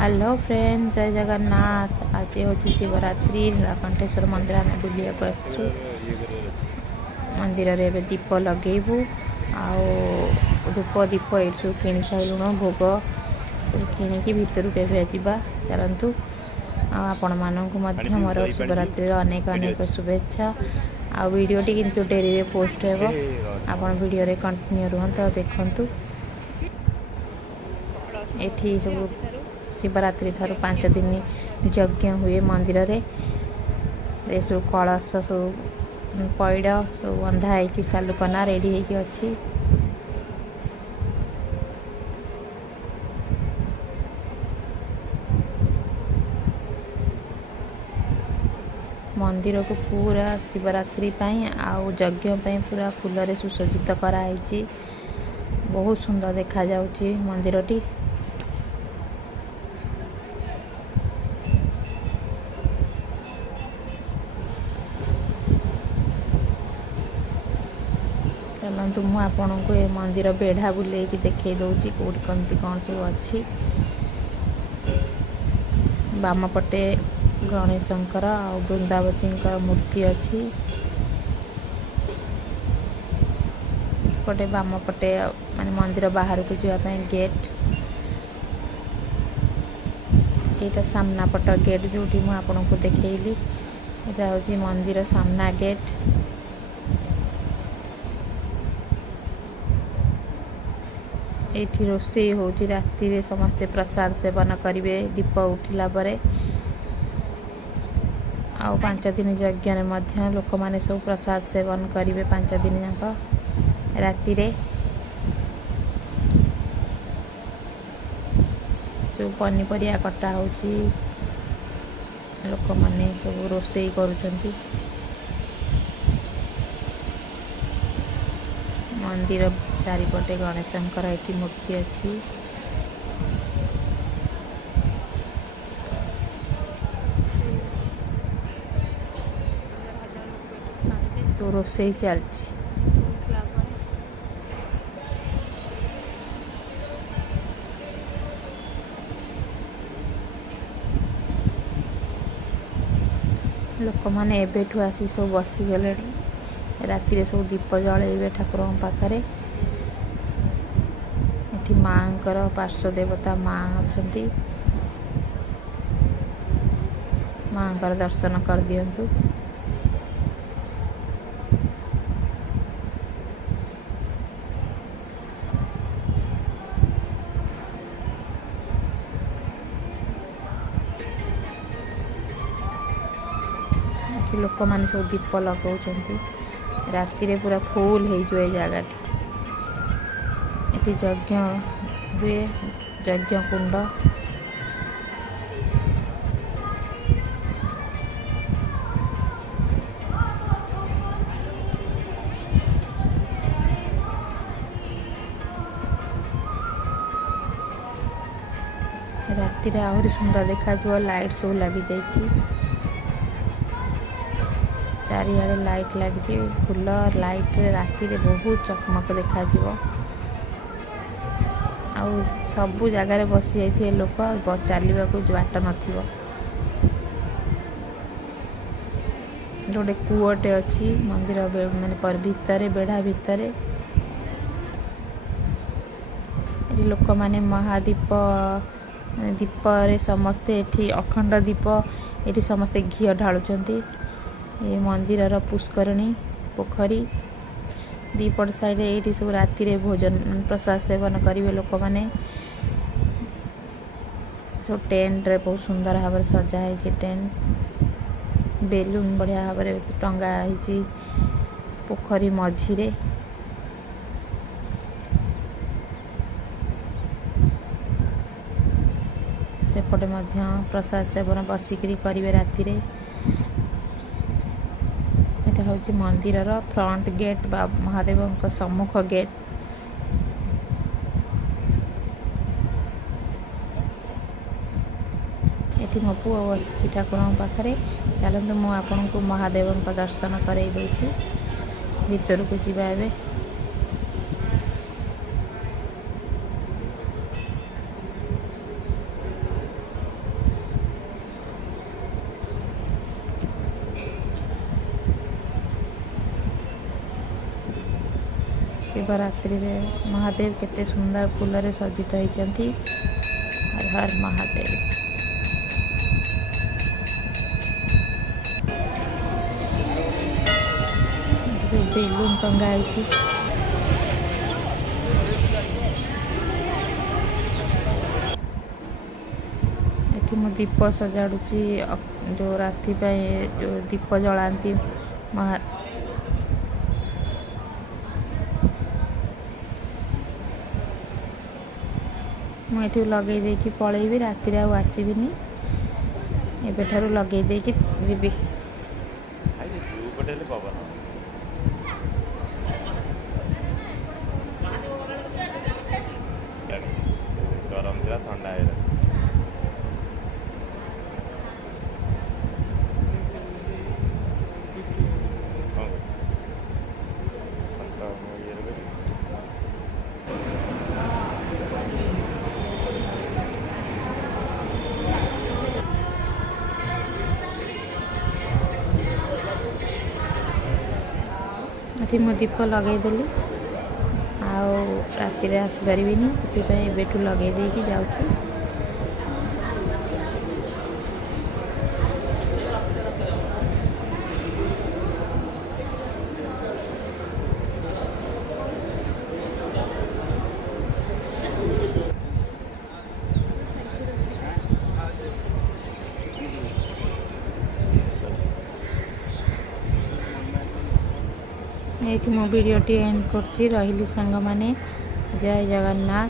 Hello friend, जय जगन्नाथ। आज हूँ शिवरात्रि। नीलकंठेश्वर मंदिर आम बुलिया आसु। मंदिर रे दीप लगेबू धूप दीप ये सब कि सारूँ भोग कि भितर के जा चलतु। आपण मानक मोर शिवरात्रि अनेक अनेक शुभेच्छा। आ वीडियोटी किंतु डेरी रे पोस्ट हो। आपण वीडियो रे कंटिन्यू रुहंतु देखंतु। एठी सब शिवरात्रि ठार 5 दिन यज्ञ हुए मंदिर रे सब कलश सब पैड़ सब बंधा है सालुकना रेडी है अच्छी। मंदिर को पूरा शिवरात्रि आउ यज्ञ पूरा फूल सुसज्जित कराई। बहुत सुंदर देखा जाउची मंदिरटी। चलतु मु आपण को ये मंदिर बेढ़ा बुले देखे दूसरी कौटी कमती कौन सब अच्छी। बाम पटे गणेशंकर आ वृंदावती मूर्ति अच्छी। पटे बाम पटे माने मंदिर बाहर को जावाई गेट। यहाँ सामना पट गेट जो मुझे को देखली। यहाँ हूँ मंदिर सामना गेट। ये रोषे हो राति रे समस्ते प्रसाद सेवन करेंगे दीप उठिला परे। आउ 5 दिन यज्ञ में लोक मैंने सब प्रसाद सेवन करेंगे 5 दिन जाक राति रे। जो पनीपरिया कटा हो लोक मैंने सब रोषे करुँच। मंदिर चारिपटे गणेशंकर एक मूर्ति अच्छी। तो रोषे चलती। लोक मैंने एबेठू आसी सब बसीगले। राति सब दीप जलैबे ठाकुर पाखे। ये माँ पार्श्व देवता माँ अच्छा। माँ दर्शन कर दियंतु। लोक मैंने सब दीप लगाउछंती। राति रे पूरा फुल हो जगह। ये यज्ञ हुए यज्ञ कुंड। राति रे आहरी सुंदर देखा लाइट सब लगी जाइए। चारिआडे लाइट लगी फुल लाइट रे राति रे बहुत चकमक देखा। आउ सबू जगार बसी जाइए लोक चलने को बाट न गोटे कूटे अच्छी मंदिर माने पर भितर बेढ़ा भितर। ये लोक माने महादीप दीप रे समस्ते एठी अखंड दीप ये समस्ते घी ढालुंट। ये मंदिर पुष्करणी पोखरी दीपट साइड ये सब राति रे भोजन प्रसाद सेवन करेंगे लोक मैंने। सब टेंट रे बहुत सुंदर भाव सजा है। टेंट बेलून बढ़िया भाव टंगा है पोखरी मझिरे। सेपटे प्रसाद सेवन बसिक करेंगे राति रे। हूँ मंदिर फ्रंट गेट बा महादेव सम्मुख गेट। ये मो पुआ बसी ठाकुर पाखे। चलते मुझे आपन को महादेव दर्शन कराई दूसरी भीतर को जावा। महाशिवरात्रि रे महादेव केते सुंदर फूल रे सज्जित होइचंती। हर हर महादेव। जो बेलून टंगा है मु दीप सजाड़ुची जो राति जो दीप जलांती महा मुझे लगे देकी पलैबी राति आउ आसबिनी एबेठारु लगे देकी जीवी गरम ठंडा मु दीप लगेदेली आउ राति आसपारे से लगे देकी जाऊँ। ये मो वीडियोटी एंड करछि रहिली संग माने जय जगन्नाथ।